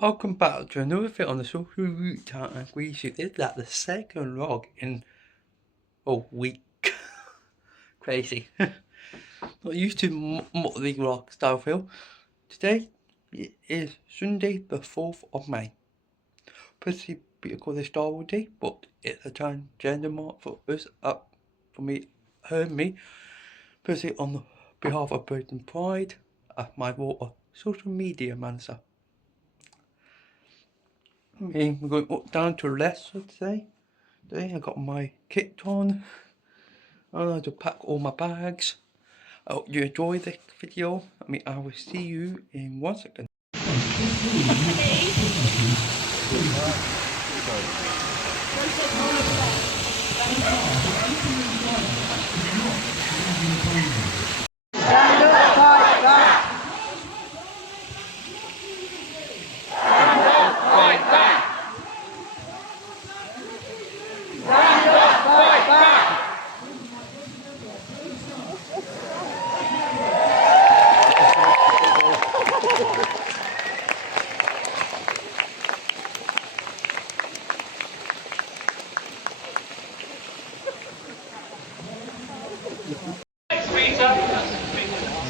Welcome back to another fit on the social route channel, and we did that the second log in a week. Crazy. Not used to motley rock style feel. Today is Sunday the 4th of May. Pretty called a Star Wars Day, but it's a transgender mark for us heard me personally on behalf of Burton Pride as my role of social media manager. We're going up down to Leicester today. I got my kit on. I had to pack all my bags. I hope you enjoy the video. I will see you in 1 second.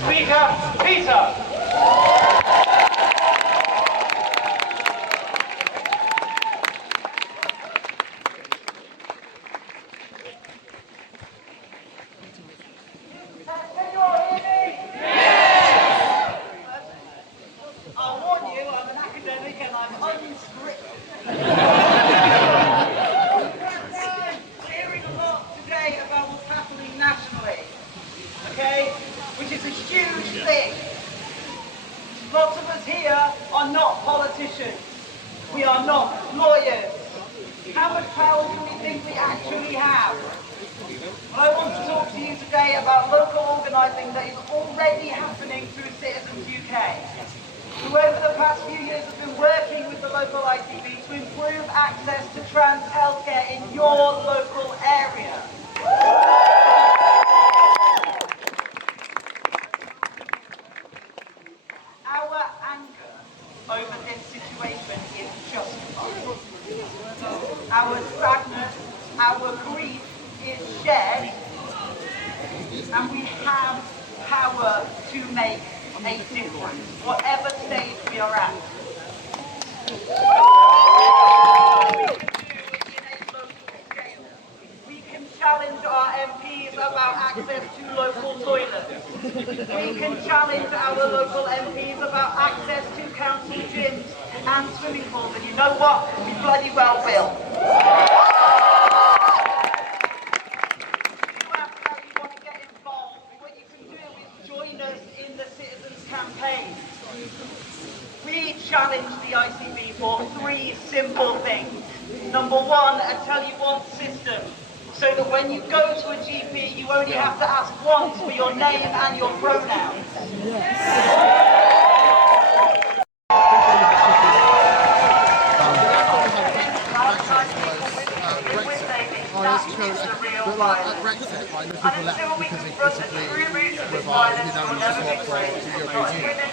Speaker Peter. I'll warn you, I'm an academic and I'm unscripted. We're hearing a lot today about what's happening nationally, okay? Which is a huge thing. Lots of us here are not politicians. We are not lawyers. How much power do we think we actually have? Well, I want to talk to you today about local organising that is already happening through Citizens UK, who over the past few years have been working with the local ICB to improve access to trans healthcare in your local area. Our anger over this situation is justified. Our sadness, our grief is shared, and we have power to make a difference, whatever stage we are at. We can challenge our MPs about access to local toilets. We can challenge our local MPs about access to council gyms and swimming pools, and you know what? We bloody well will. Campaign. We challenge the ICB for 3 simple things. Number 1, a tell you once system, so that when you go to a GP, you only have to ask once for your name and your pronouns. But like at Brexit, like most people left because they basically provide, you know, support for the European Union.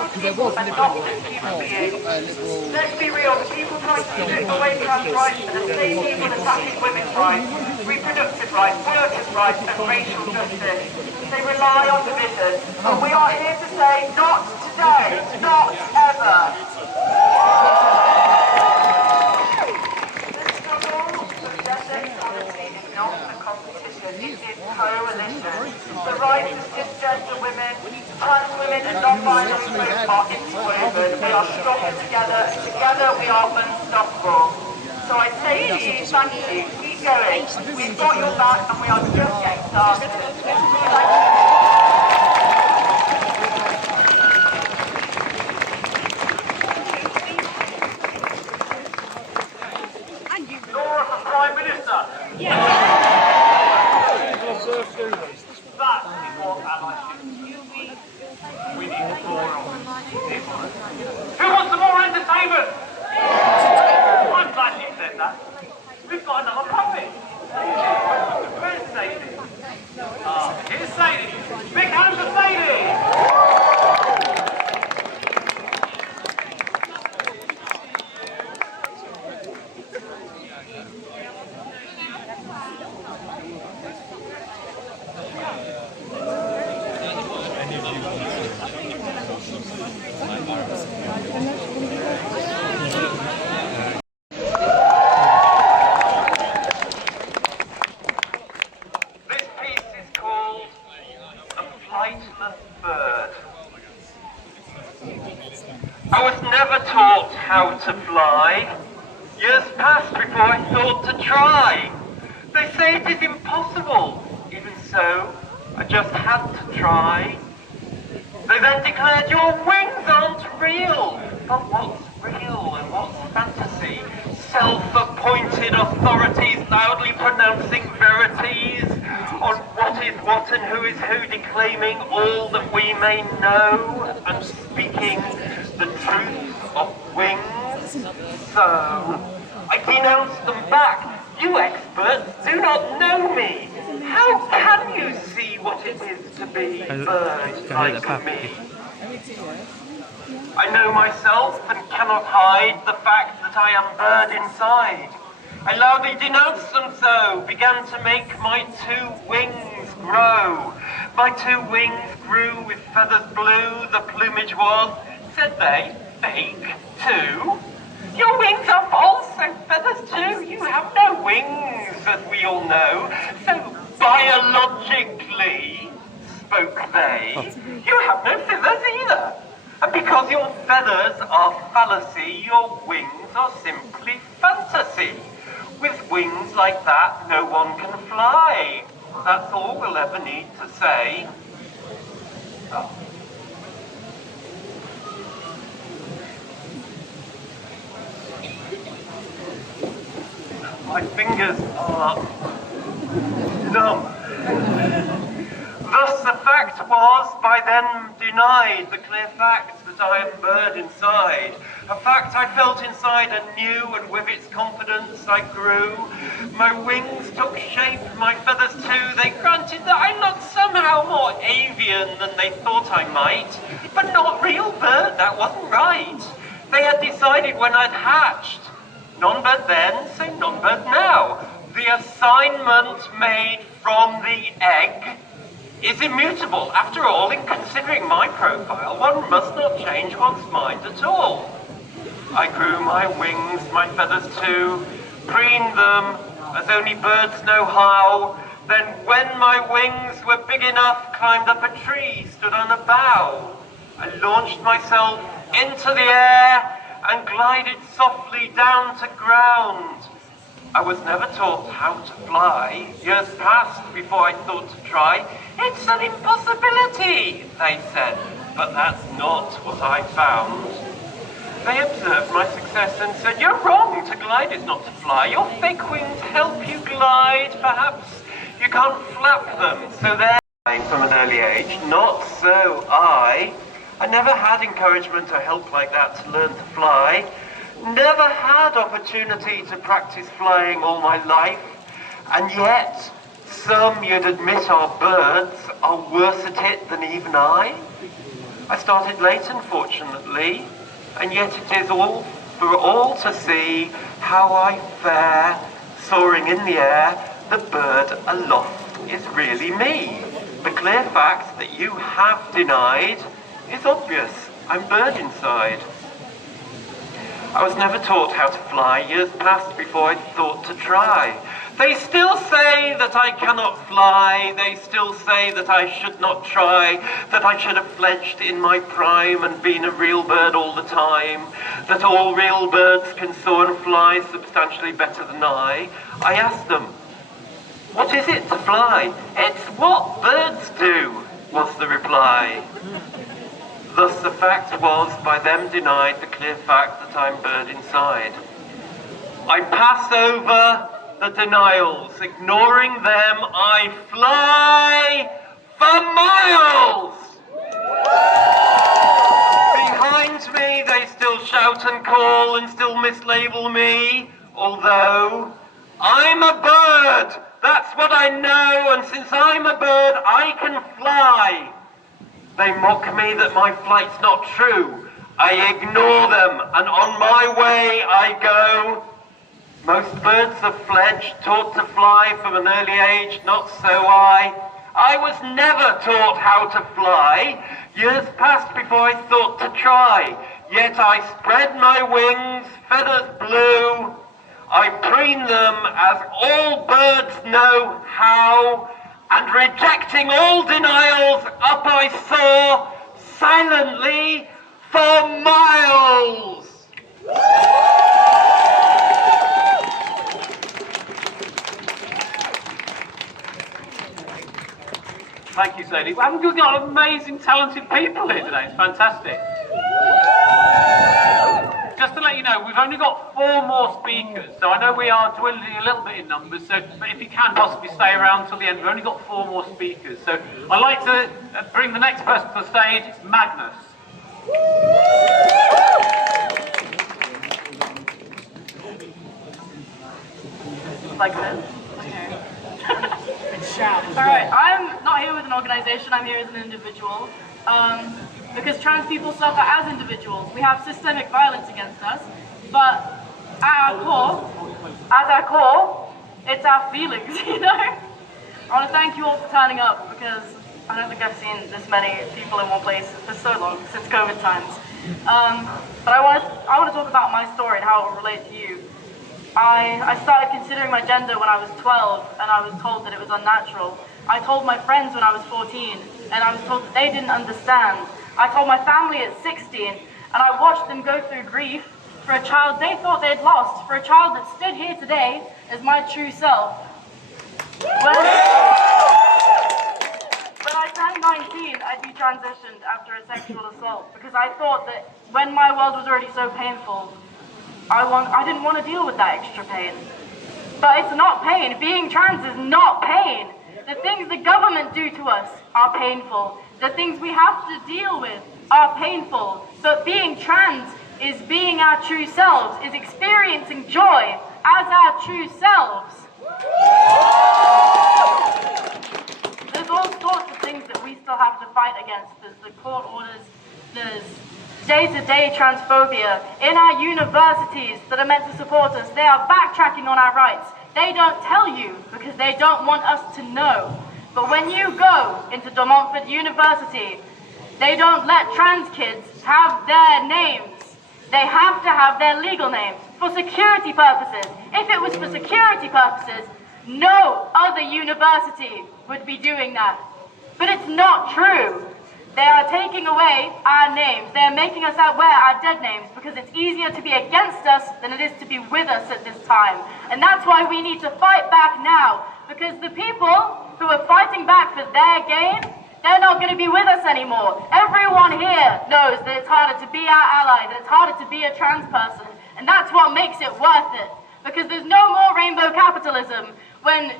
Because there was liberal. Let's be real, the people trying to strip away trans rights are the same people attacking women's rights, reproductive rights, workers' rights and racial justice. They rely on division. And we are here to say, not today, not ever. It is coalition. The rights of cisgender women, trans women and non-binary groups are interwoven. We are stronger together, and together we are unstoppable. So I say to you, thank you, keep going. We've got your back and we are just getting started. Thank you. Laura for Prime Minister. That is what allyship is. We need more of it. Who wants some more entertainment? I'm glad you said that. We've got another puppet. Where's Sadie? Here's Sadie. Big hand for Sadie. bird. I was never taught how to fly. Years passed before I thought to try. They say it is impossible. Even so, I just had to try. They then declared your wings aren't real. But what's real and what's fantasy? Self-appointed authorities loudly pronouncing verities on what is what and who is who, declaiming all that we may know and speaking the truth of wings. So, I denounce them back. You experts do not know me. How can you see what it is to be birds like me? I know myself and cannot hide the fact that I am bird inside. I loudly denounced them so, began to make my 2 wings grow. My 2 wings grew with feathers blue, the plumage was, said they, fake too. Your wings are false and feathers too. You have no wings, as we all know. So biologically, spoke they, you have no feathers either. And because your feathers are fallacy, your wings are simply fantasy. With wings like that, no one can fly. That's all we'll ever need to say. Oh. My fingers are numb. Thus the fact was by them denied, the clear fact that I am bird inside. A fact I felt inside and knew, and with its confidence I grew. My wings took shape, my feathers too, they granted that I looked somehow more avian than they thought I might. But not real bird, that wasn't right. They had decided when I'd hatched. Non-bird then, so non-bird now. The assignment made from the egg is immutable. After all, in considering my profile, one must not change one's mind at all. I grew my wings, my feathers too, preened them as only birds know how. Then when my wings were big enough, climbed up a tree, stood on a bough. I launched myself into the air and glided softly down to ground. I was never taught how to fly. Years passed before I thought to try. It's an impossibility, they said, but that's not what I found. They observed my success and said, you're wrong, to glide is not to fly. Your fake wings help you glide, perhaps you can't flap them, so they're flying from an early age. Not so I never had encouragement or help like that to learn to fly. Never had opportunity to practice flying all my life. And yet, some you'd admit are birds are worse at it than even I. I started late, unfortunately, and yet it is all for all to see how I fare, soaring in the air. The bird aloft is really me. The clear fact that you have denied is obvious. I'm bird inside. I was never taught how to fly. Years passed before I thought to try. They still say that I cannot fly. They still say that I should not try, that I should have fledged in my prime and been a real bird all the time, that all real birds can soar and fly substantially better than I. I asked them, what is it to fly? It's what birds do, was the reply. Thus the fact was by them denied, the clear fact that I'm bird inside. I pass over the denials, ignoring them I fly for miles! Behind me they still shout and call and still mislabel me, although I'm a bird, that's what I know, and since I'm a bird I can fly. They mock me that my flight's not true. I ignore them, and on my way I go. Most birds are fledged, taught to fly from an early age, not so I. I was never taught how to fly. Years passed before I thought to try. Yet I spread my wings, feathers blue. I preen them as all birds know how. And rejecting all denials, up I soar, silently for miles. Thank you, Sadie. We've got amazing, talented people here today. It's fantastic. Just to let you know, we've only got 4 more speakers, so I know we are dwindling a little bit in numbers, so but if you can possibly stay around till the end, we've only got 4 more speakers. So I'd like to bring the next person to the stage, Magnus. Like this? Alright, I'm not here with an organisation, I'm here as an individual. Because trans people suffer as individuals. We have systemic violence against us, but at our core, it's our feelings, you know? I want to thank you all for turning up, because I don't think I've seen this many people in one place for so long, since COVID times. But I want to talk about my story and how it will relate to you. I started considering my gender when I was 12, and I was told that it was unnatural. I told my friends when I was 14, and I was told that they didn't understand. I told my family at 16, and I watched them go through grief for a child they thought they'd lost, for a child that stood here today as my true self. When I turned 19, I'd be transitioned after a sexual assault, because I thought that when my world was already so painful, I didn't want to deal with that extra pain. But it's not pain. Being trans is not pain. The things the government do to us are painful. The things we have to deal with are painful. But being trans is being our true selves, is experiencing joy as our true selves. There's all sorts of things that we still have to fight against. There's the court orders, there's day-to-day transphobia in our universities that are meant to support us. They are backtracking on our rights. They don't tell you because they don't want us to know. But when you go into De Montfort University, they don't let trans kids have their names. They have to have their legal names for security purposes. If it was for security purposes, no other university would be doing that. But it's not true. They are taking away our names. They are making us wear our dead names because it's easier to be against us than it is to be with us at this time. And that's why we need to fight back now, because the people who are fighting back for their gain, they're not going to be with us anymore. Everyone here knows that it's harder to be our ally, that it's harder to be a trans person, and that's what makes it worth it. Because there's no more rainbow capitalism when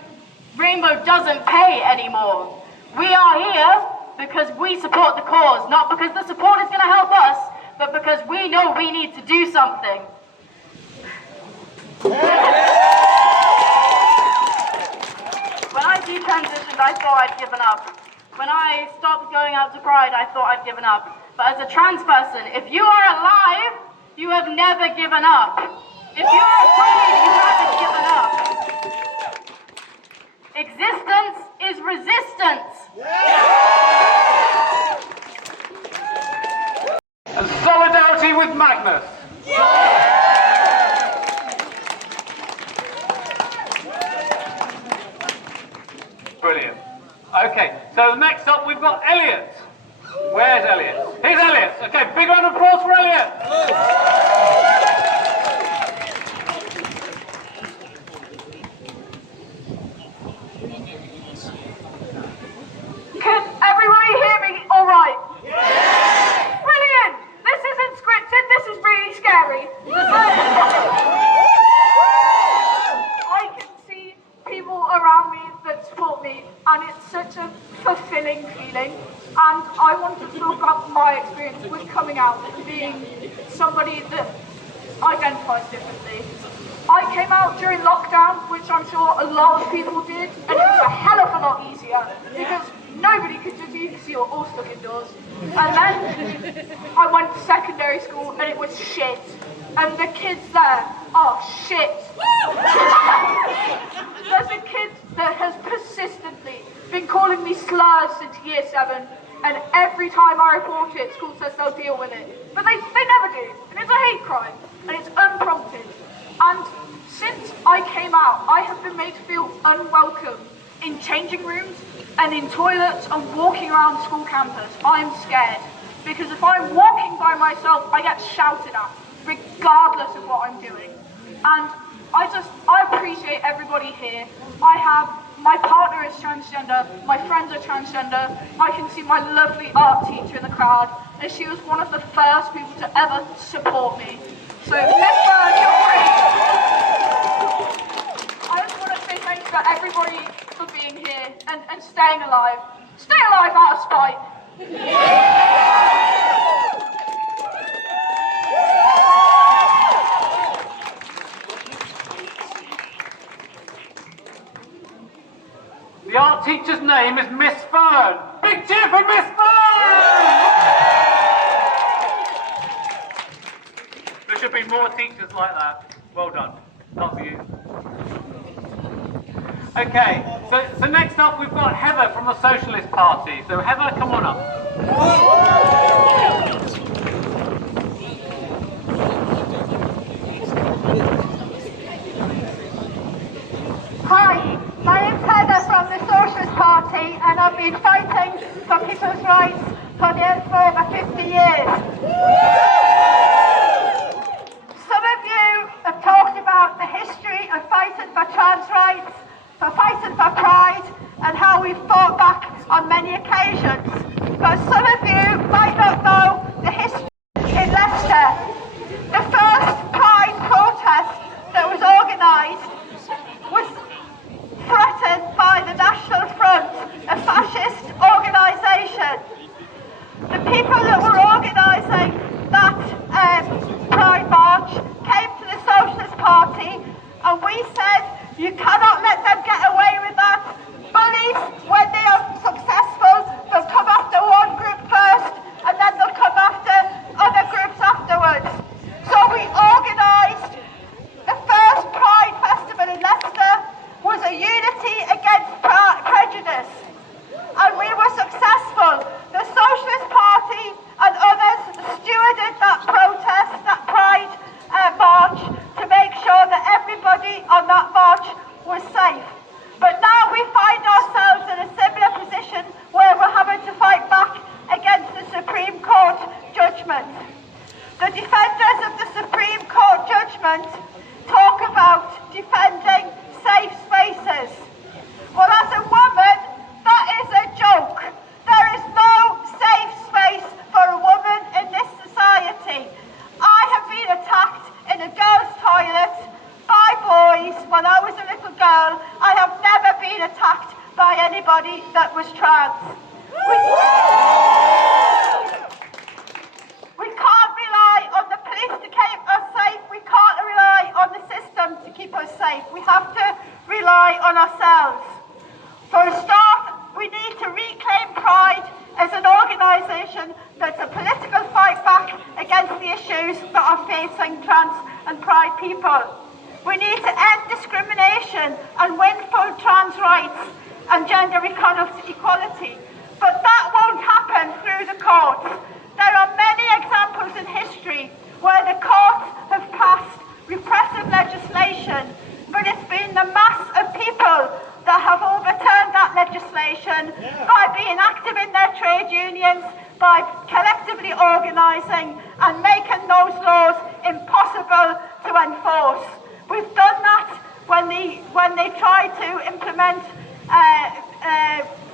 rainbow doesn't pay anymore. We are here because we support the cause, not because the support is going to help us, but because we know we need to do something. When I detransitioned, I thought I'd given up. When I stopped going out to Pride, I thought I'd given up. But as a trans person, if you are alive, you have never given up. If you are afraid, you haven't given up. Existence is resistance. And solidarity with Magnus. Brilliant. Okay, so next up we've got Elliot. Where's Elliot? Here's Elliot. Okay, big round of applause for Elliot. Can everybody hear me all right? Brilliant! This isn't scripted, this is really scary. I can see people around me that support me, and it's such a fulfilling feeling. And I want to talk about my experience with coming out and being somebody that identifies differently. I came out during lockdown, which I'm sure a lot of people did, and it was a hell of a lot easier because nobody could do it because you were all stuck indoors. And then I went to secondary school and it was shit. And the kids there are shit. There's a kid that has persistently been calling me slurs since year 7, and every time I report it, school says they'll deal with it. But they never do, and it's a hate crime, and it's unprompted. And since I came out, I have been made to feel unwelcome in changing rooms and in toilets and walking around school campus. I'm scared because because if I'm walking by myself, I get shouted at, regardless of what I'm doing. And I appreciate everybody here. My partner is transgender, my friends are transgender, I can see my lovely art teacher in the crowd, and she was one of the first people to ever support me. So, Miss Byrne, you're great. I just want to say thanks for everybody for being here and staying alive. Stay alive out of spite. The art teacher's name is Miss Fern. Big cheer for Miss Fern! There should be more teachers like that. Well done. Not for you. Okay, so next up we've got Heather from the Socialist Party. So Heather, come on up. Hi, my name's Heather from the Socialist Party, and I've been fighting for people's rights for over 50 years. Some of you have talked about the history of fighting for trans rights, for fighting for pride, and how we've fought back on many occasions. But some of you might not know the history in Leicester. The first pride protest that was organised was threatened by the National Front, a fascist organisation. The people that were organising that Pride March came to the Socialist Party, and we said, you cannot let them get away with that. Bullies, when they are successful, will come after one group first, and then they'll come after other groups afterwards. So we organised the first Pride Festival in Leicester, was a unity against prejudice, and we were successful. The Socialist Party and others stewarded that protest, that Pride march, to make sure that everybody on that march was safe. But now we find ourselves in a similar position where we're having to fight back against the Supreme Court judgment. The defenders of the Supreme Court judgment talk about defending safe spaces. Well, as a woman, that is a joke. There is no safe space for a woman in this society. I have been attacked in a girls' toilet by boys when I was a little girl. I have never been attacked by anybody that was trans. We can't rely on the police to keep us safe. We can't rely on the system to keep us safe. We have to rely on ourselves. For a start, we need to reclaim Pride as an organisation that's a political fight back against the issues that are facing trans and pride people. We need to end discrimination and win full trans rights and gender equality. But that won't happen through the courts. There are many examples in history where the courts have passed repressive legislation, but it's been the mass of people that have overturned that legislation by being active in their trade unions, by collectively organising and making those laws impossible to enforce. We've done that when they tried to implement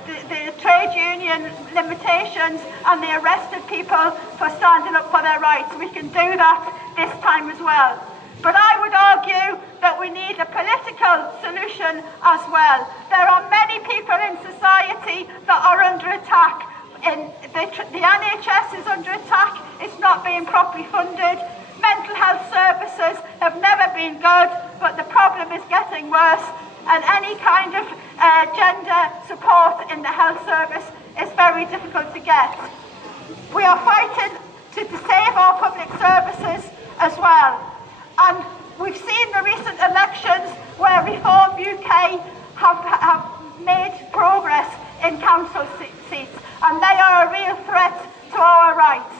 the trade union limitations, and they arrested people for standing up for their rights. We can do that this time as well. But I would argue that we need a political solution as well. There are many people in society that are under attack. The NHS is under attack. It's not being properly funded. Mental health services have never been good, but the problem is getting worse. And any kind of gender support in the health service is very difficult to get. We are fighting to save our public services as well. And we've seen the recent elections where Reform UK have made progress in council seats, and they are a real threat to our rights.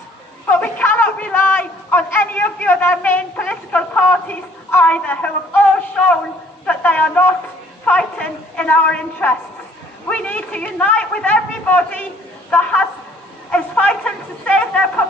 But we cannot rely on any of the other main political parties either, who have all shown that they are not fighting in our interests. We need to unite with everybody that is fighting to save their public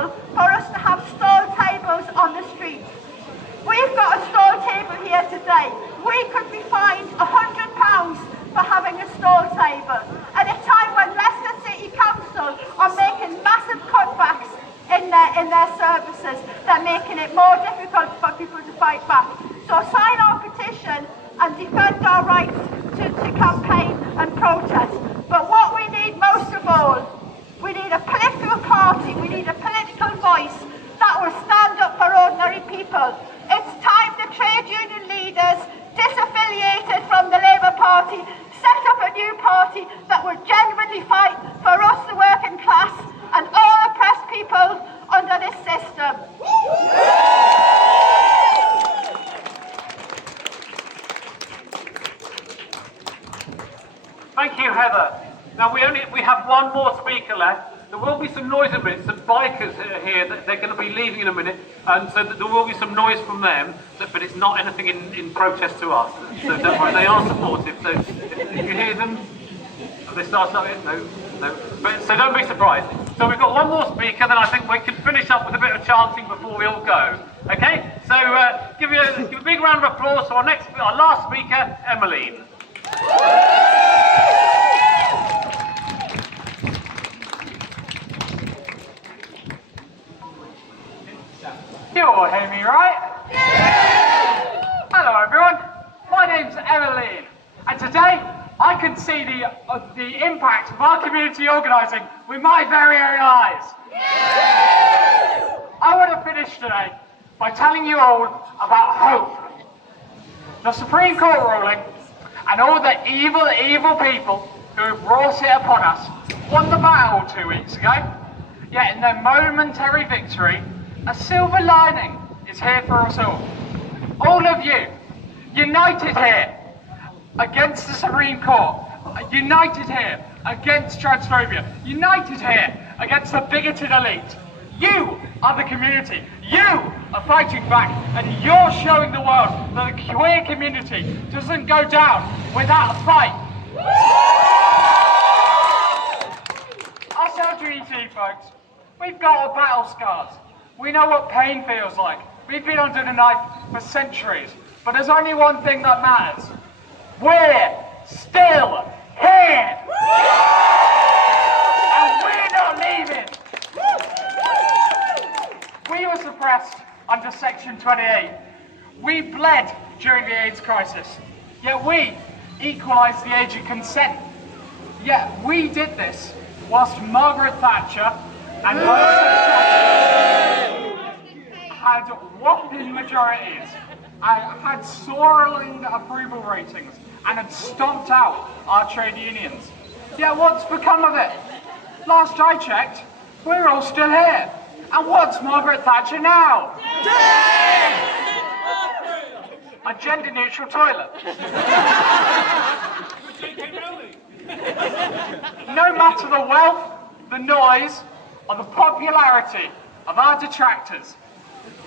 illegal for us to have stall tables on the streets. We've got a stall table here today. We could be fined £100 for having a stall table at a time when Leicester City Council are making massive cutbacks in their services. They're making it more difficult for people to fight back. So sign our petition and defend our rights to campaign and protest. But what we need most of all, we need a political party, we need a political voice that will stand up for ordinary people. It's time the trade union leaders, disaffiliated from the Labour Party, set up a new party that will genuinely fight for us, the working class, and all oppressed people under this system. Thank you, Heather. Now we have one more speaker left. There will be some noise in a minute. Some bikers here, they're going to be leaving in a minute, and so there will be some noise from them. But it's not anything in protest to us. So don't worry, they are supportive. So if you hear them, have they started something? No. But so don't be surprised. So we've got one more speaker, then I think we can finish up with a bit of chanting before we all go. Okay? So give a big round of applause for our last speaker, Emmeline. You all hear me, right? Yeah! Hello everyone, my name's Emmeline, and today I can see the impact of our community organising with my very own eyes. Yeah! I want to finish today by telling you all about hope. The Supreme Court ruling and all the evil, evil people who have brought it upon us won the battle 2 weeks ago, yet in their momentary victory, a silver lining is here for us all. All of you, united here against the Supreme Court, united here against transphobia, united here against the bigoted elite. You are the community. You are fighting back, and you're showing the world that the queer community doesn't go down without a fight. Us LGBT folks, we've got our battle scars. We know what pain feels like. We've been under the knife for centuries. But there's only one thing that matters. We're still here! And we're not leaving! We were suppressed under Section 28. We bled during the AIDS crisis. Yet we equalised the age of consent. Yet we did this whilst Margaret Thatcher and had whopping majorities, had soaring approval ratings, and had stomped out our trade unions. Yet what's become of it? Last I checked, we're all still here. And what's Margaret Thatcher now? A gender-neutral toilet. No matter the wealth, the noise, or the popularity of our detractors,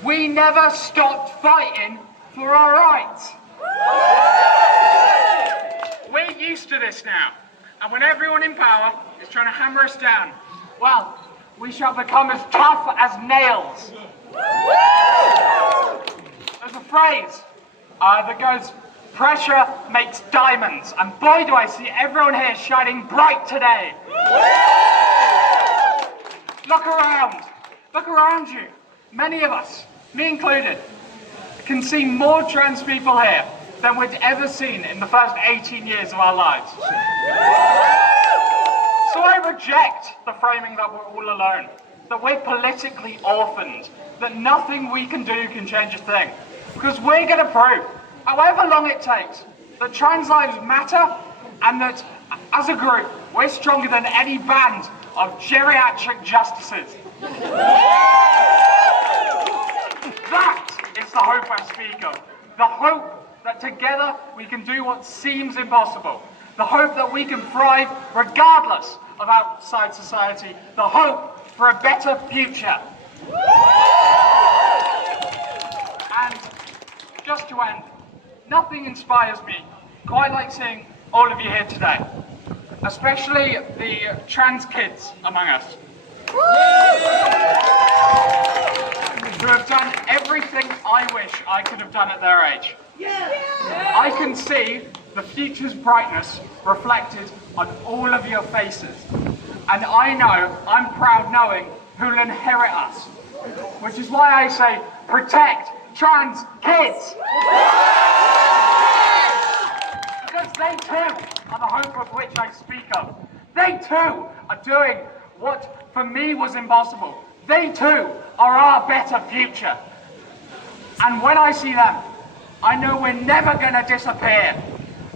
we never stopped fighting for our rights. We're used to this now, and when everyone in power is trying to hammer us down, well, we shall become as tough as nails. There's a phrase that goes, pressure makes diamonds, and boy do I see everyone here shining bright today. Look around you. Many of us, me included, can see more trans people here than we'd ever seen in the first 18 years of our lives. So I reject the framing that we're all alone, that we're politically orphaned, that nothing we can do can change a thing. Because we're going to prove, however long it takes, that trans lives matter, and that as a group, we're stronger than any band of geriatric justices. That is the hope I speak of. The hope that together we can do what seems impossible. The hope that we can thrive regardless of outside society. The hope for a better future. And just to end, nothing inspires me quite like seeing all of you here today, especially the trans kids among us. I wish I could have done at their age. I can see the future's brightness reflected on all of your faces. And I know, I'm proud knowing who'll inherit us. Which is why I say, protect trans kids. Because they too are the hope of which I speak of. They too are doing what for me was impossible. They too are our better future. And when I see them, I know we're never going to disappear.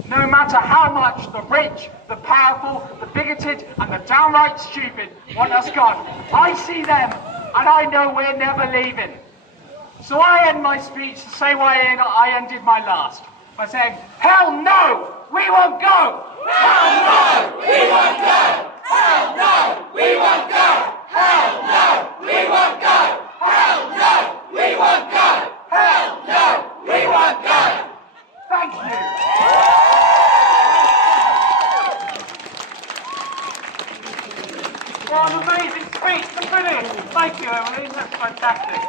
No matter how much the rich, the powerful, the bigoted, and the downright stupid want us gone, I see them, and I know we're never leaving. So I end my speech the same way I ended my last, by saying, hell no, we won't go! Hell no, we won't go! Hell no, we won't go! Hell no, we won't go! Hell no, we won't go! Hell no, we won't go! Thank you! What an amazing speech to finish. Thank you, Emily. That's fantastic.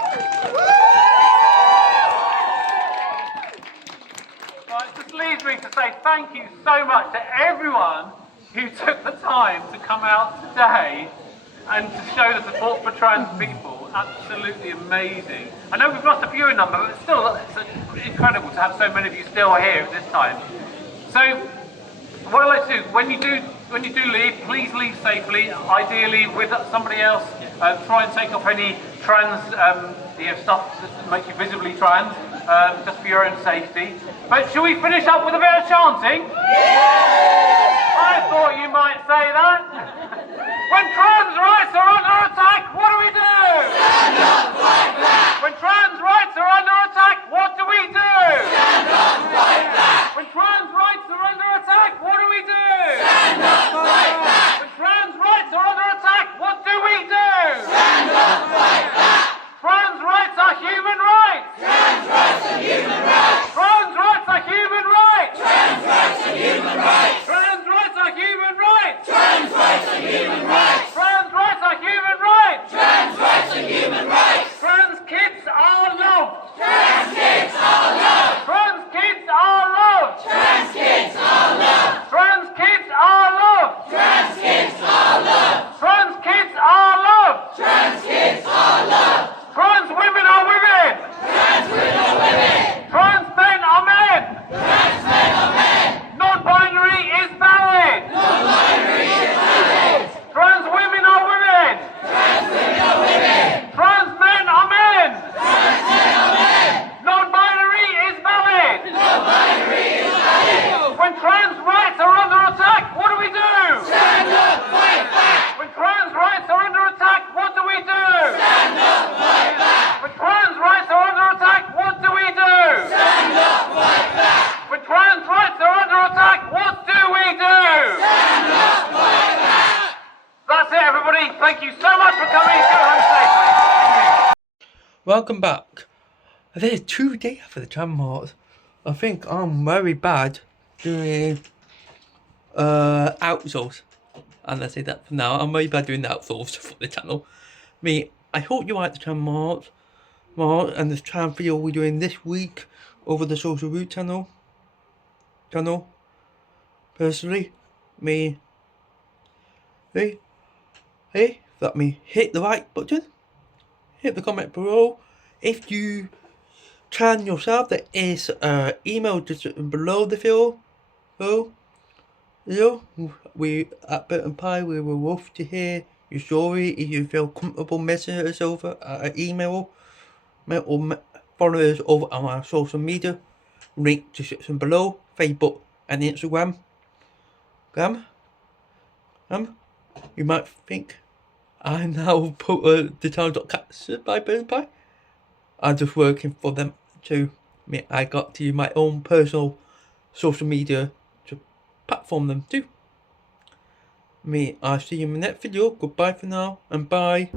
Well, it just leaves me to say thank you so much to everyone who took the time to come out today and to show the support for trans people. Absolutely amazing. I know we've lost a few in number, but still, it's incredible to have so many of you still here at this time. So, what I'd like to do, when you do leave, please leave safely, ideally with somebody else. Try and take off any trans stuff that makes you visibly trans, just for your own safety. But shall we finish up with a bit of chanting? Yeah! I thought you might say that. When trans rights are under attack, what do we do? Stand up, fight back! When trans rights are under attack, what do we do? Stand up, fight back! When trans rights are under attack, what do we do? Stand up, fight back! When trans rights are under attack, what do we do? Stand up, fight back! Trans rights are human rights! Trans rights are human rights! Trans rights are human rights! Trans rights are human rights! Trans rights are human rights! Trans rights are human rights! Trans rights are human rights! Trans rights are human rights! Trans kids are loved! Trans kids are loved! Trans kids are loved! Trans kids are loved! Trans kids are loved! Trans kids are loved! Trans kids are loved! Trans kids are loved! Trans women are women! Trans women are women! Trans men are men! Trans men are men! Non-binary is valid! Non-binary is valid! Trans women are women! Trans women are women! Trans men are men! Trans men are men! Non-binary is valid! Non-binary is valid! When trans rights are under attack, what do we do? Stand up, fight back! When trans rights are under attack, what do we do? Stand up, fight back! When trans rights are under attack, what do we do? Stand up, fight back! When trans rights are under attack, what do we do? Stand up, fight back! That's it, everybody. Thank you so much for coming. Go home safely. Welcome back. There's 2 days for the trans march. I think I'm very bad doing outsource. And I say that for now. I'm very bad doing the outsource for the channel. I hope you like the trans march and the trans video we're doing this week over the Social Root channel. Personally, that me hit the like button, hit the comment below. If you trans yourself, there is email description below the video. We at Burton Pride, we will love to hear your story. If you feel comfortable messaging us over email or follow us over on our social media. Link description below, Facebook and Instagram. You might think I now put the town.cats by Burton Pride. I'm just working for them too. I got to use my own personal social media to platform them too. I'll see you in the next video. Goodbye for now and bye.